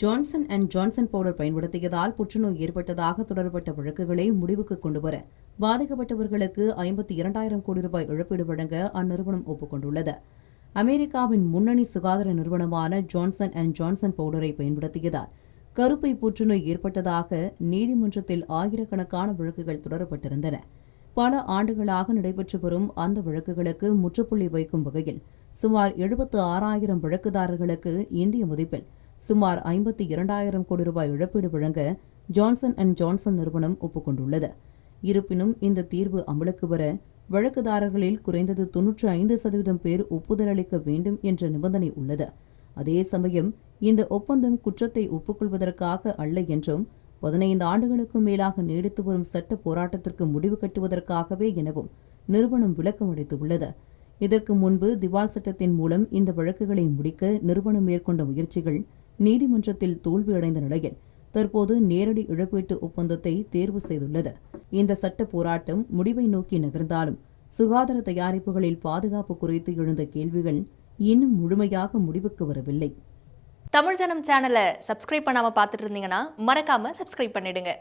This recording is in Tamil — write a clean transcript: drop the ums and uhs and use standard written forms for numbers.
ஜான்சன் அண்ட் ஜான்சன் பவுடர் பயன்படுத்தியதால் புற்றுநோய் ஏற்பட்டதாக தொடரப்பட்ட வழக்குகளை முடிவுக்கு கொண்டுவர பாதிக்கப்பட்டவர்களுக்கு 52,000 கோடி ரூபாய் இழப்பீடு வழங்க அந்நிறுவனம் ஒப்புக்கொண்டுள்ளது. அமெரிக்காவின் முன்னணி சுகாதார நிறுவனமான ஜான்சன் அண்ட் ஜான்சன் பவுடரை பயன்படுத்தியதால் கருப்பை புற்றுநோய் ஏற்பட்டதாக நீதிமன்றத்தில் ஆயிரக்கணக்கான வழக்குகள் தொடரப்பட்டிருந்தன. பல ஆண்டுகளாக நடைபெற்று வரும் அந்த வழக்குகளுக்கு முற்றுப்புள்ளி வைக்கும் வகையில் சுமார் 76,000 வழக்குதாரர்களுக்கு இந்திய மதிப்பில் சுமார் 52,000 கோடி ரூபாய் இழப்பீடு வழங்க ஜான்சன் அண்ட் ஜான்சன் நிறுவனம் ஒப்புக்கொண்டுள்ளது. இருப்பினும் இந்த தீர்வு அமலுக்கு வர வழக்குதாரர்களில் குறைந்தது 95% பேர் ஒப்புதல் அளிக்க வேண்டும் என்ற நிபந்தனை உள்ளது. அதே சமயம் இந்த ஒப்பந்தம் குற்றத்தை ஒப்புக்கொள்வதற்காக அல்ல என்றும் 15 ஆண்டுகளுக்கும் மேலாக நீடித்து வரும் சட்ட போராட்டத்திற்கு முடிவு கட்டுவதற்காகவே எனவும் நிறுவனம் விளக்கம் அளித்துள்ளது. இதற்கு முன்பு திவால் சட்டத்தின் மூலம் இந்த வழக்குகளை முடிக்க நிறுவனம் மேற்கொண்ட முயற்சிகள் நீதிமன்றத்தில் தோல்வியடைந்த நிலையில் தற்போது நேரடி இழப்பீட்டு ஒப்பந்தத்தை தேர்வு செய்துள்ளது. இந்த சட்ட போராட்டம் முடிவை நோக்கி நகர்ந்தாலும் சுகாதார தயாரிப்புகளில் பாதுகாப்பு குறித்து எழுந்த கேள்விகள் இன்னும் முழுமையாக முடிவுக்கு வரவில்லை. தமிழ் ஜனம் சேனலை சப்ஸ்கிரைப் பண்ணாம பார்த்துட்டு இருந்தீங்கன்னா மறக்காம சப்ஸ்கிரைப் பண்ணிடுங்க.